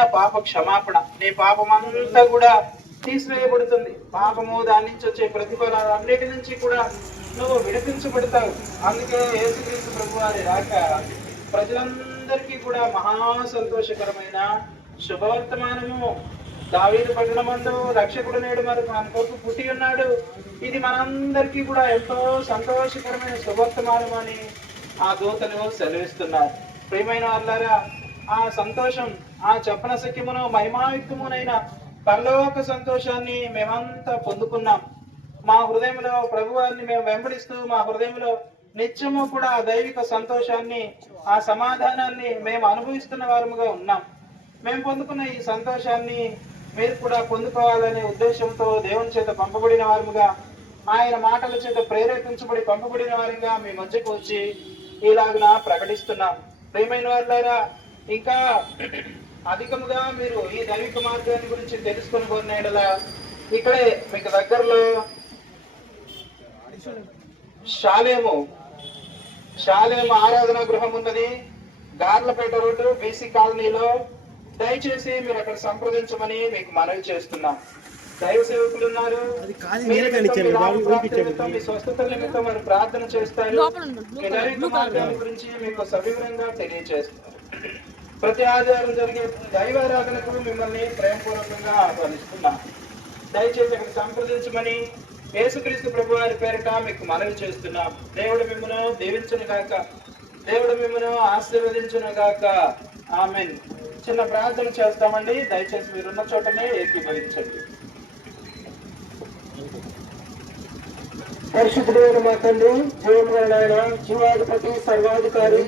ఉచితమైన పాప క్షమాపణ. నీ పాపమంతా కూడా తీసివేయబడుతుంది. పాపము, దాని నుంచి వచ్చే ప్రతిఫలాలు అన్నిటి నుంచి కూడా నువ్వు విడిపించబడతావు. అందుకే యేసుక్రీస్తు ప్రభువారి రాక ప్రజలందరికీ కూడా మహా సంతోషకరమైన శుభవర్తమానము. దావీదు పట్టణమందు రక్షకుడు నేడు మరి మన కొరకు పుట్టి ఉన్నాడు. ఇది మనందరికీ కూడా ఎంతో సంతోషకరమైన శుభవర్తమానం అని ఆ దూతలు సెలవిస్తున్నారు. ప్రియమైన వాళ్ళారా, ఆ సంతోషం, ఆ చెప్పనశక్యమును మహిమాయుక్తమునైన పరలోక సంతోషాన్ని మేమంతా పొందుకున్నాం. మా హృదయంలో ప్రభువారిని మేము వెంబడిస్తూ మా హృదయంలో నిత్యము కూడా ఆ దైవిక సంతోషాన్ని, ఆ సమాధానాన్ని మేము అనుభవిస్తున్న వారముగా ఉన్నాం. మేము పొందుకున్న ఈ సంతోషాన్ని మీరు కూడా పొందుకోవాలనే ఉద్దేశంతో దేవుని చేత పంపబడిన వారముగా, ఆయన మాటల చేత ప్రేరేపించబడి పంపబడిన వారిగా మీ మధ్యకు వచ్చి ఇలాగున ప్రకటిస్తున్నాం. ప్రియమైన వారులారా, ఇంకా అధికముగా మీరు ఈ దైవిక మార్గాన్ని గురించి తెలుసుకొని కోరినలా ఇక్కడే మీకు దగ్గరలో శాలేము ఆరాధనా గృహం ఉన్నది. గార్లపేట రోడ్డు బీసీ కాలనీలో. దయచేసి మీరు అక్కడ సంప్రదించమని మీకు మనవి చేస్తున్నాం. దైవ సేవకులు ఉన్నారు. మీ స్వస్థత నిమిత్తం వారు ప్రార్థన చేస్తారు. మీ దైవిక మార్గాల గురించి మీకు సవివరంగా తెలియజేస్తారు. ప్రతి ఆదివారం జరిగే దైవారాధనకు మిమ్మల్ని ప్రేమపూర్వకంగా ఆహ్వానిస్తున్నాం. దయచేసి అక్కడ సంప్రదించమని యేసుక్రీస్తు ప్రభు వారి పేరిట మీకు మనవి చేస్తున్నాం. దేవుడు మిమ్మల్ని దీవించును గాక, దేవుడు మిమ్మల్ని ఆశీర్వదించును గాక. ఆమేన్. చిన్న ప్రార్థన చేస్తామండి. దయచేసి మీరున్న చోటనే ఏకీభవించండి. పరిశుద్ధుడైన మా తండ్రి, జీవముగల ఆయన, జీవాధిపతి, సర్వాధికారి,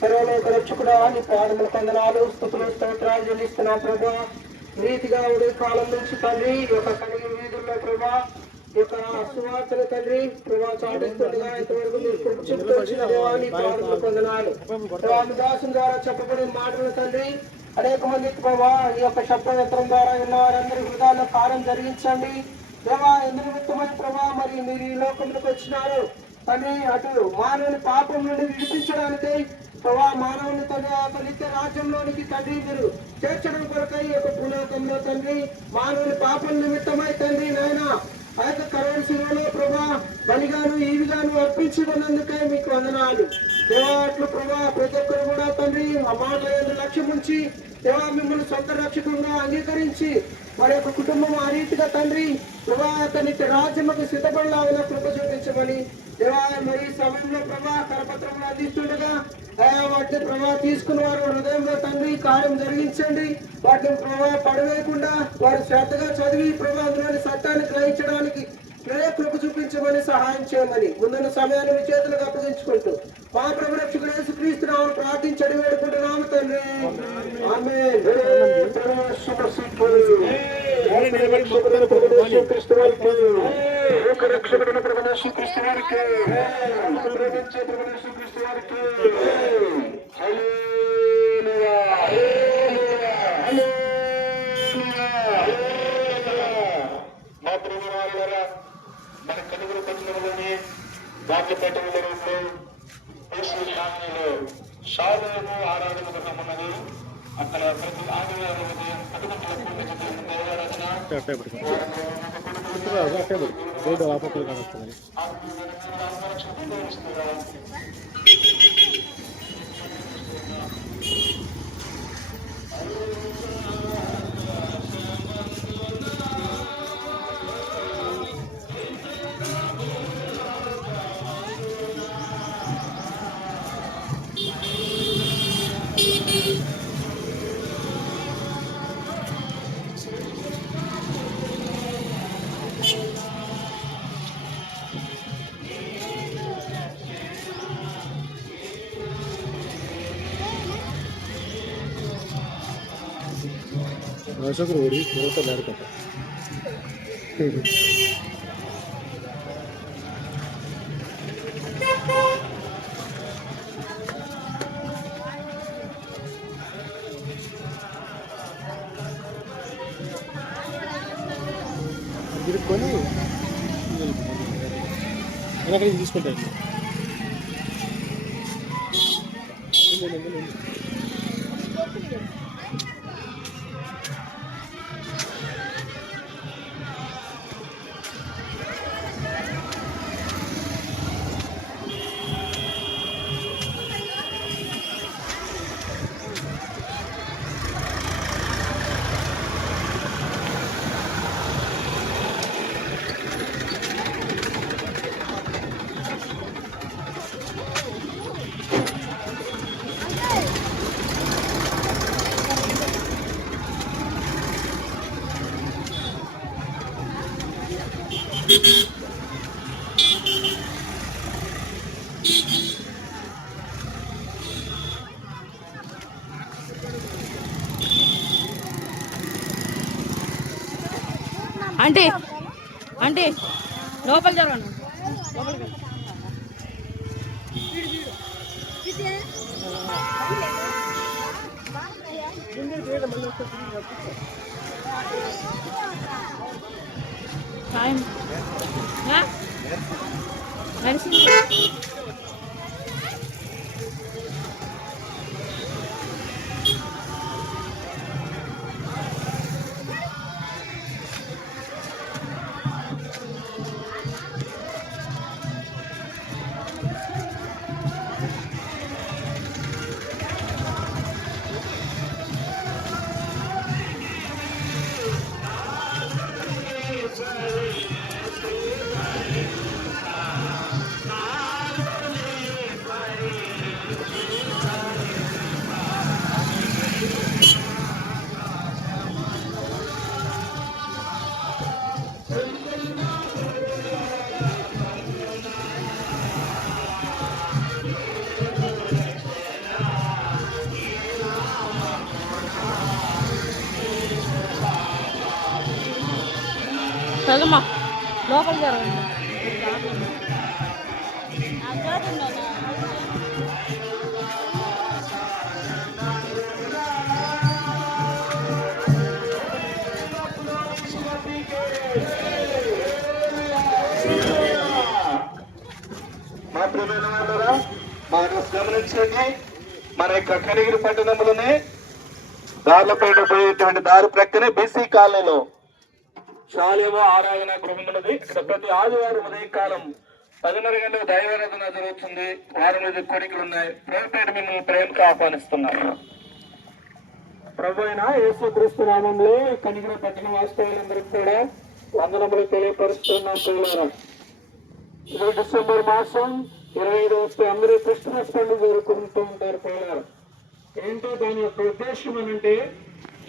సర్వలోక రక్షకుడా, నీ పాదముల వందనాలు, స్తుతులు, స్తోత్రాలు చెల్లిస్తున్నాం ప్రభా. నీతిగా ఉదయ కాలం నుంచి తండ్రి ఈ యొక్క కలిగి వీధుల్లో ప్రభా ఈ యొక్క సువార్తల తండ్రి ప్రభా చాటిస్తుండగా ఇంతవరకు మీరు చెప్తూ వచ్చిన దేవాన్ని పాదముల వందనాలు. దాసుని ద్వారా చెప్పబడిన మాటలు తండ్రి అనేక మందికి ప్రభా ఈ యొక్క శబ్దయంత్రం ద్వారా ఉన్న వారందరి హృదయాల్లో కారం జరిగించండి దేవా. ఎందుకు నిమిత్తమై ప్రభా మరి మీరు ఈ లోకంలోకి వచ్చినారు తండ్రి, అటు మానవుని పాపం నుండి విడిపించడానికి ప్రభా, మానవుని తన నిత్య రాజ్యంలోనికి తండ్రి మీరు చేర్చడం కొరకై ఒక భూలోకంలో తండ్రి మానవుని పాపం నిమిత్తమై తండ్రి నాయన ఆ యొక్క కరోనా శిలువలో ప్రభా బలిగాను ఈవిగాను అర్పించుకున్నందుకై మీకు వందనాలు దేవా. అట్లు ప్రభా ప్రతి ఒక్కరు కూడా తండ్రి ఆ మాట లక్ష్యం ఉంచి దేవా మిమ్మల్ని సొంత రక్షకులుగా అంగీకరించి వారి యొక్క కుటుంబం ఆ రీతిగా తండ్రి ప్రభా యొక్క నిత్య రాజ్యముకు సిద్ధపడలాగా కృప చూపించమని దేవా. మరి సమయంలో ప్రభా కరపత్రంలో అందిస్తుండగా వాటిని ప్రభా తీసుకున్న వారు హృదయంలో తండ్రి కార్యం జరిగించండి. వాటిని ప్రభా పడవేయకుండా వారు శ్రద్ధగా చదివి ప్రభా అందులోని సత్యాన్ని గ్రహించడానికి కృప చూపించమని సహాయం చేయమని ముందున్న సమయాన్ని మీ చేతులకు అప్పగించుకుంటూ మా ప్రభు రక్షకుడు యేసుక్రీస్తు నామమున ప్రార్థించి అడిగి వేడుకుంటున్నాము తండ్రి. ఆమేన్. రక్షకుడైన ప్రభు యేసుక్రీస్తు వారికి ప్రేమించే ప్రభు యేసుక్రీస్తు వారికి హల్లెలూయా, హల్లెలూయా. మా ప్రభు వారులారా, మన కలుగురు పట్టణంలోని గార్లపేట రోడ్లో కాలనీలో శాలేము ఆరాధన గృహం ఉన్నది. అక్కడ ప్రతి ఆదివారం ఉదయం 10 గంటలకు దైవారాధన Masuk Rudi, mereka dari kota. Jadi kau ni, enak ni diskon dah. అంటే అంటే లోపల జరగండి టైం నడిచింది చదువుమా లోపల జరగండి మా ప్రియమైన వాళ్ళరా మనం గమనించండి. మన యొక్క కనిగిరి పట్టణంలోనే దార్లపేట పోయేటువంటి దారి ప్రక్కనే బీసీ కాలనీలో శాలేవ ఆరాధన గృహం ఉన్నది. ఇక్కడ ప్రతి ఆదివారం ఉదయకాలం 10:30 గంటలకు దైవారాధన జరుగుతుంది. వారి మీద కోరికలు ఉన్నాయి. ప్రభుపేట మిమ్మల్ని ప్రేమకు ఆహ్వానిస్తున్నారు. ప్రభు అయిన యేసుక్రీస్తు నామంలో కనిగిరి పట్టణ వాస్తవులందరికీ కూడా వందనములు తెలియపరుస్తున్నాం. ప్రియులారా, ఇది డిసెంబర్ మాసం 25వ వస్తే అందరూ క్రిస్మస్ పండుగ జరుపుకుంటూ ఉంటారు. ప్రియులారా, ఏంటో దాని యొక్క ఉద్దేశం అనంటే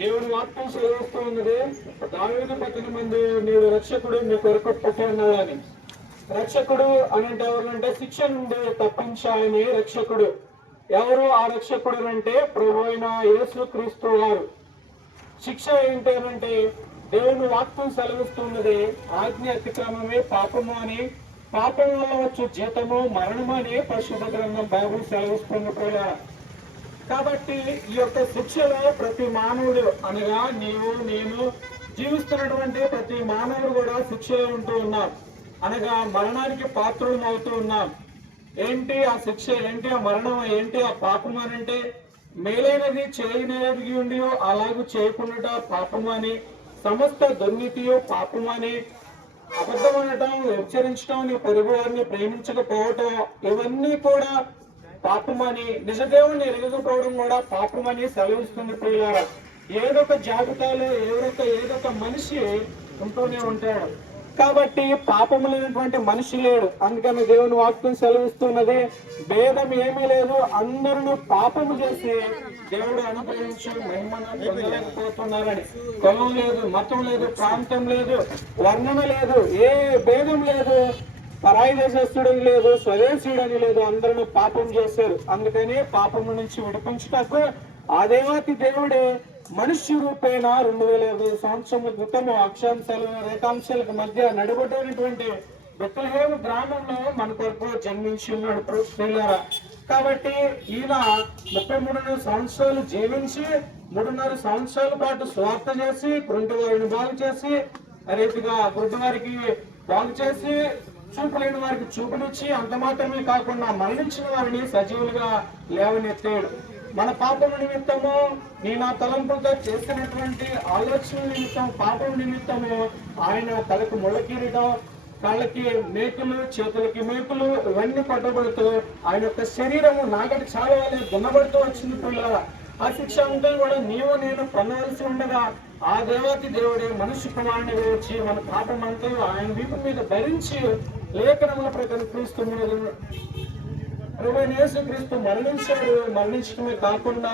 దేవుడు వాక్యం సెలవిస్తూ ఉన్నది, దావీదు పట్టణ మందు నీవు రక్షకుడు నీ కొరకు పుట్టి ఉన్నాడని. రక్షకుడు అనంటే ఎవరంటే శిక్ష నుండి తప్పించాలని రక్షకుడు. ఎవరు ఆ రక్షకుడు అంటే ప్రభు అయిన యేసుక్రీస్తు వారు. శిక్ష ఏంటి అనంటే దేవుని వాక్యం సెలవిస్తున్నది ఆజ్ఞ అతిక్రమమే పాపము అని, పాపం వల్ల వచ్చు జీతము మరణము అని పరిశుద్ధ గ్రంథం బైబిల్ సెలవిస్తుంది. కూడా కాబట్టి ఈ యొక్క శిక్షలో ప్రతి మానవుడు అనగా నీవు నేను జీవిస్తున్నటువంటి ప్రతి మానవుడు కూడా శిక్షలో ఉంటూ ఉన్నాం. అనగా మరణానికి పాత్రులం అవుతూ ఉన్నాం. ఏంటి ఆ శిక్ష, ఏంటి ఆ మరణం, ఏంటి ఆ పాపం అనంటే మేలైనది చేయనది ఉండి అలాగూ చేయకుండా పాపం అని, సమస్త దుర్నీతియు పాపం అని, అబద్ధం అనటం, హెచ్చరించడం, నీ పొరుగు వారిని ప్రేమించకపోవటం ఇవన్నీ కూడా పాపమని, నిజదేవుని ఎరగకపోవడం కూడా పాపమని సెలవిస్తుంది. ప్రియులారా, ఏదొక జాబితాలో ఏదొక మనిషి ఉంటూనే ఉంటాడు. కాబట్టి పాపము లేనటువంటి మనిషి లేడు. అందుకని దేవుని వాక్యం సెలవిస్తున్నది భేదం ఏమీ లేదు, అందరూ పాపము చేసి దేవుడు అనుగ్రహించి మహిమను పొందలేకపోతున్నారని. కులం లేదు, మతం లేదు, ప్రాంతం లేదు, వర్ణన లేదు, ఏ భేదం లేదు, పరాయి దేశస్తుడని లేదు, స్వదేశీయుడని లేదు, అందరూ పాపం చేశారు. అందుకని పాపము నుంచి విడిపించుటకు ఆ దేవాతి దేవుడే మనుష్య రూపేణ 2025 సంవత్సరముల క్రితము అక్షాంశాలు రేఖాంశాలకు మధ్య నడుబడినటువంటి బెత్లెహేము గ్రామంలో మన కొరకు జన్మించి ఉన్నాడు. ప్రియులారా, కాబట్టి ఈయన 33 సంవత్సరాలు జీవించి 3.5 సంవత్సరాల పాటు స్వార్థ చేసి గుంటి వారిని బాగు చేసి, రీతిగా గుంటి వారికి బాగు చేసి, చూపు లేని వారికి చూపునిచ్చి, అంత మాత్రమే కాకుండా మరణించిన వారిని సజీవులుగా లేవనెత్తాడు. మన పాపం నిమిత్తము నీ నా తలంపులతో చేసినటువంటి ఆలోచన నిమిత్తం, పాపం నిమిత్తము ఆయన తలకు ముళ్ళ కిరీటం, కాళ్ళకి మేకులు, చేతులకి మేకులు ఇవన్నీ పట్టబడుతూ ఆయన యొక్క శరీరము నాగటి చాలా దున్నబడుతూ వచ్చింది. పిల్లల ఆ శిక్ష అంతా కూడా నీవు నేను పొందవలసి ఉండగా ఆ దేవాతి దేవుడే మనుష్య కుమారుని వచ్చి మన పాపం అంతా ఆయన వీపు మీద భరించి లేఖనముల ప్రకారం క్రీస్తు యేసుక్రీస్తు మరణించాడు. మరణించడమే కాకుండా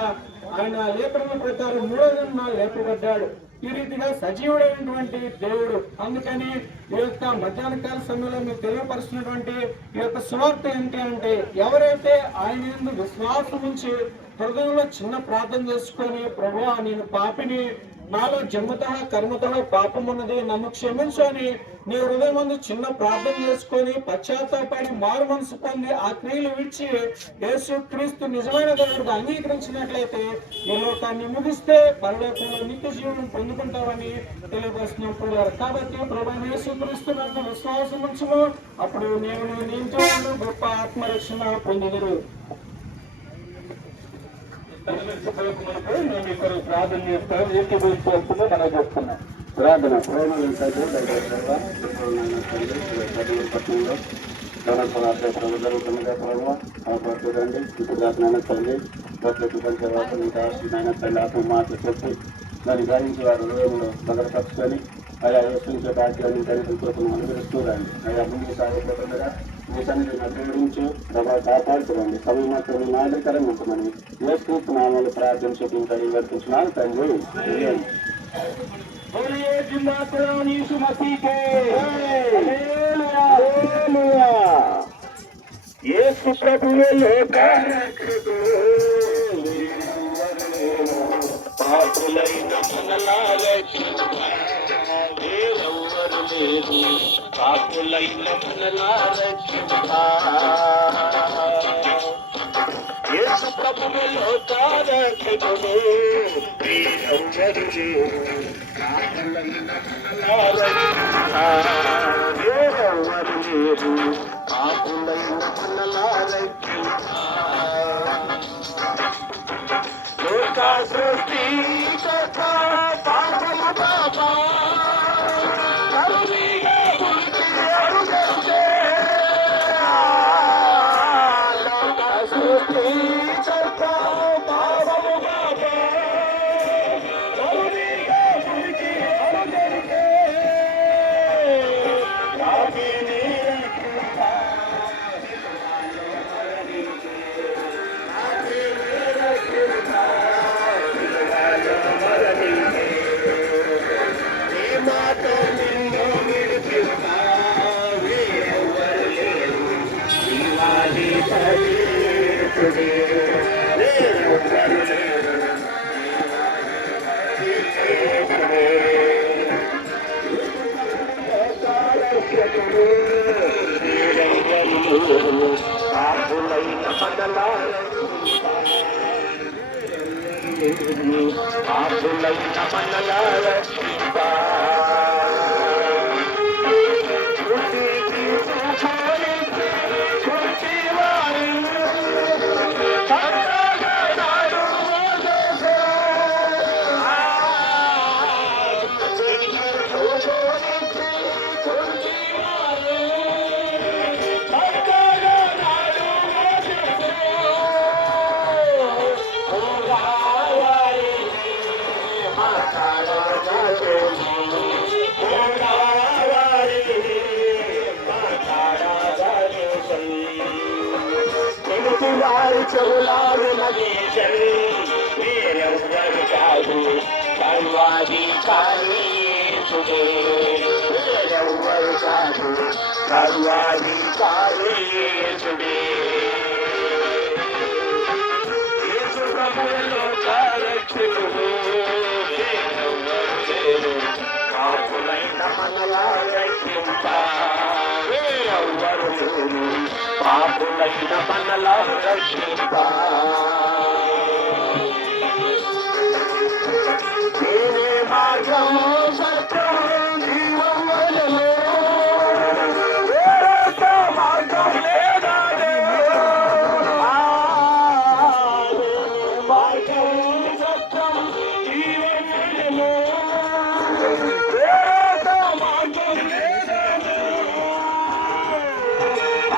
ఆయన లేఖనముల ప్రకారం 3వ దినాన లేపబడ్డాడు. ఈ రీతిగా సజీవుడైనటువంటి దేవుడు. అందుకని ఈ యొక్క మధ్యాహ్న కాల సమయంలో మీకు తెలియపరుస్తున్నటువంటి ఈ యొక్క సువార్త ఏంటి అంటే, ఎవరైతే ఆయన యందు విశ్వాసం ఉంచి హృదయంలో చిన్న ప్రార్థన చేసుకొని, ప్రభువా నేను పాపిని, నాలో జన్మత కర్మత పాపం ఉన్నది, నన్ను క్షమించు అని నీ హృదయం ముందు చిన్న ప్రార్థన చేసుకొని పశ్చాత్తాపడి మారు మనసు పొంది ఆ క్రియలు విడిచి యేసు క్రీస్తు నిజమైన దేవుడికి అంగీకరించినట్లయితే ఈ లోకాన్ని ముగిస్తే పరలోకంలో నిత్య జీవనం పొందుకుంటామని తెలియపరుస్తున్నాం ప్రియులారా. కాబట్టి ప్రభువైన యేసు క్రీస్తు నందు విశ్వాసం ఉంచుము, అప్పుడు నేను నీ ఇంటి వాళ్ళు గొప్ప ఆత్మరక్షణ పొందుదురు. నేను ఇక్కడ ప్రార్థన చేస్తాను, ఏకీభవించవలసిందో మనం చెప్తున్నాం. ప్రార్థన పట్టణంలో జరుగుతుందిగా ప్రభావ ఆపడుతుందండి. ఇప్పుడు దాకా తల్లి ప్రతి తర్వాత ఇంకా తల్లి ఆత్మ మాట చెప్పి దాన్ని గ్రహించి వారి హృదయంలో భద్రపరుచుకొని ఆయా యేసుంచే భాగ్యాన్ని తల్లిదండ్రులకు అనుగ్రహిస్తుందండి. ఆయా ముందుకు సాగిపోతుండగా మీ సన్నిధిని అభివృద్ధించి ప్రభావ కాపాడుతుందండి. సమయం మాత్రం మాదిరికరంగా ఉంటుందని యేసు నామాలు ప్రార్థన చూపించాలి వర్తించినాను తండ్రి. यीशु मसीह के यीशु प्रभु పాపులైన మనలారక్షింపా యేసు ప్రభువులో కారకుడు ప్రియవరు లేరు పాపులైన మనలారక్షింపా లోక సృష్టి పాపము పాపా చెవులారు నగేశని వేరెవ్వరు కాదు సర్వాధికారి యేసుడే వేరెవ్వరు కాదు సర్వాధికారి యేసుడే యేసు ప్రభువులో రక్షకుడు వేరెవ్వరు లేరు పాపులైన మనలా రక్షింపా వేరెవ్వరు లేరు పాపులైన మనలా రక్షింపా నేనే మార్గము సత్యం జీవం వలెను వేరొక మార్గం లేదానే మార్గం సత్యం జీవం వలెను